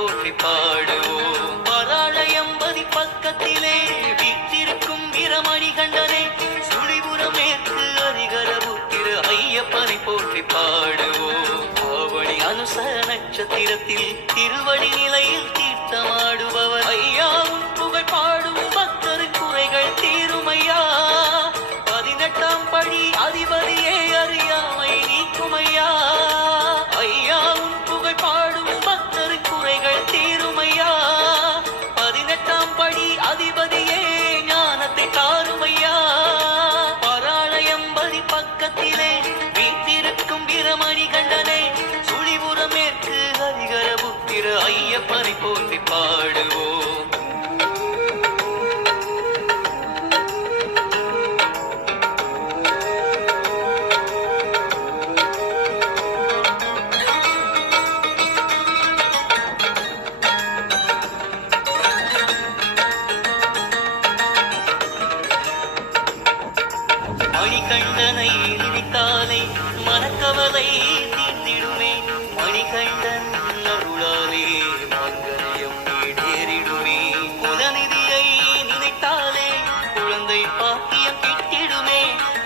போற்றி பாடுவோம். பராழயம்பதி பக்கத்திலே வீற்றிருக்கும் வீரமணி கண்டனே, சுழிபுரம் மேற்கு ஹரிகரபுத்திர ஐயப்பனை போற்றி பாடுவோம். ஆவணி அனுச நட்சத்திரத்தில் திருவடி நிலையில் தீர்த்தமாடுபவர் ஐயா, உன் புகழ் பாடும் பக்தர் குறைகள் தீருமையா. 18ஆம் படி அதிபதியே அறியாமை நீக்குமையா. ஐயா, உன் புகழ் பாடும் பக்தர் குறைகள் தீருமையா. 18ஆம் படி அதிபதியே ஞானத்தை தாருமையா. பராழயம்பதி பக்கத்திலே வீட்டிருக்கும் வீரமணி கண்டனே, சுழிபுரம் மேற்கு ஹரிகரபுத்திர ஐயப்பனை போற்றி பாடுவோம். மணிகண்டனை நினைத்தாலே மனக்கவலை தீர்ந்திடுமே. மணிகண்டன் அருளாலே மங்கயம் ஈடேறிடுமே. குலநிதியை நினைத்தாலே குழந்தை பாக்கியம் கிட்டிடுமே.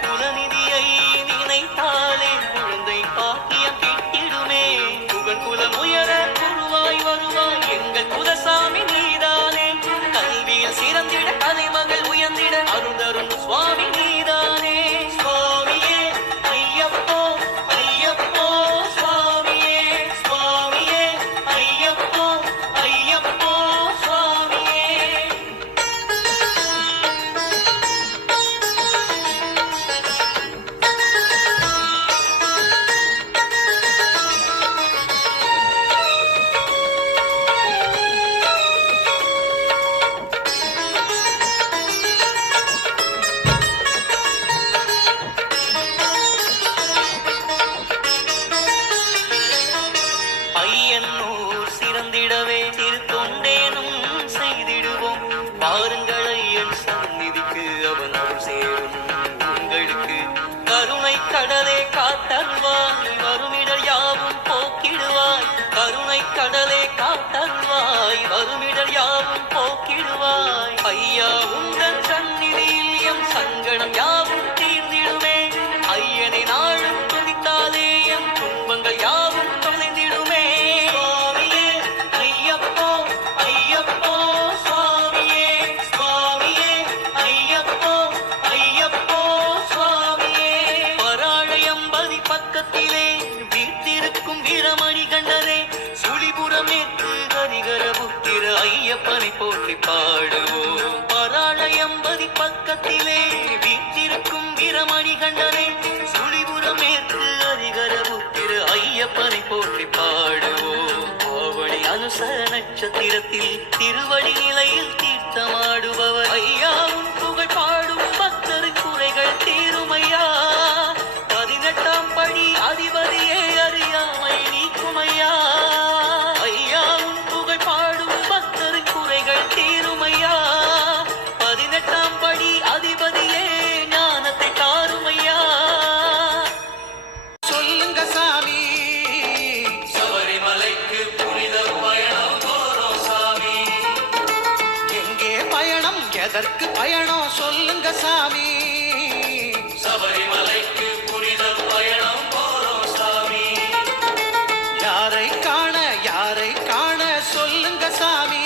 குலநிதியை நினைத்தாலே குழந்தை பாக்கியம் கிட்டிடுமே. புகழ் குலம் உயர குருவாய் வருவாய் எங்கள் குலசாமி நீதானே. கல்வியில் சிறந்திட கலைமகள் உயர்ந்திட அருந்தரும் சுவாமி நீதானே. சுவாமியே ஐயப்போ ஐயப்போ சுவாமியே, சுவாமியே ஐயப்போ ஐயப்போ சுவாமியே. ஐயன்னூர் சிறந்திடவே திருத்தொண்டேனும் செய்திடுவோம். பாருங்கள் ஐயன் சந்நிதிக்கு அவன் அருள் சேரும் உங்களுக்கு. கருணை கடலே காத்தருவாய் வருமிடர் யாவும் போக்கிடுவாய். கருணை கடலே காத்தருவாய் வருமிடர் யாவும் போக்கிடுவாய். ஐயா, உங்கள் சந்நிதியில் எம் சங்கடம் யாவும் தீர்ந்திடுமே. ஐயனை நாளும் துதித்தாலே எம் துன்பங்கள் யாவும் தொலைந்திடுமே. சுவாமியே ஐயப்போ ஐயப்போ சுவாமியே, சுவாமியே ஐயப்போ ஐயப்போ சுவாமியே. பராழயம்பதி பக்கத்திலே வீட்டிருக்கும் வீரமணி கண்டனே, சுழிபுரம் மேற்கு ஹரிகரபுத்திர ஐயப்பனை போற்றி பாடுவோம். பராழயம்பதி பக்கத்திலே வீட்டிருக்கும் வீரமணி கண்டனே, சுழிபுரம் மேற்கு ஹரிகரபுத்திர ஐயப்பனை போற்றி பாடுவோம். ஆவணி அனுச நட்சத்திரத்தில் திருவடி நிலையில் தீர்த்தமாடுபவர் ஐயா, உன் புகழ் பாடும் பக்தர் குறைகள் தீருமையா. 18ஆம் படி அதிபதியே அறியாமை நீக்குமையா. ஐயா, உன் புகழ் பாடும் பக்தர் குறைகள் தீருமையா. 18ஆம் படி அதிபதியே ஞானத்தை தாருமையா. சொல்லுங்க சாமி, சபரிமலைக்கு புனித பயணம் போறோம் சாமி. எங்கே பயணம், எதற்கு பயணம் சொல்லுங்க சாமி. சபரிமலைக்கு புனித பயணம் போறோம் சாமி. யாரை காண, யாரை காண சொல்லுங்க சாமி.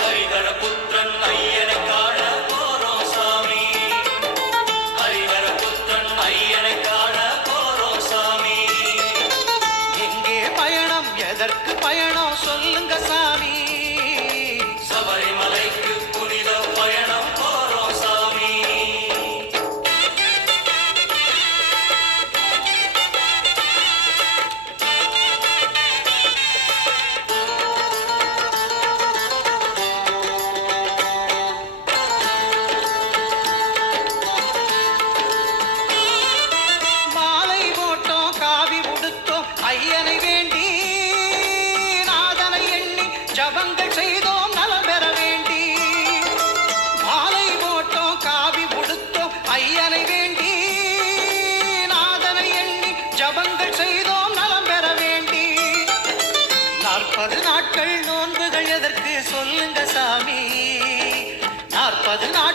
ஹரிகரபுத்திரன் ஐயனை காண போறோம் சாமி. ஹரிகரபுத்திரன் ஐயனை காண போறோம் சாமி. எங்கே பயணம், எதற்கு பயணம் சொல்லுங்க சாமி. சபரிமலைக்கு புனித பயணம் போறோம் சாமி. மாலை போட்டோம், காவி உடுத்தோம், ஐயனை வேண்டி நாதனை எண்ணி ஜபங்கள் செய்தோம் நலம் பெற வேண்டி. மாலை போட்டோம், காவி உடுத்தோம், ஐயனை வேண்டி நாதனை எண்ணி ஜபங்கள் செய்தோம் நலம் பெற வேண்டி. 40 நாட்கள் நோன்புகள் எதற்கு சொல்லுங்க சாமி 40 நாட்கள்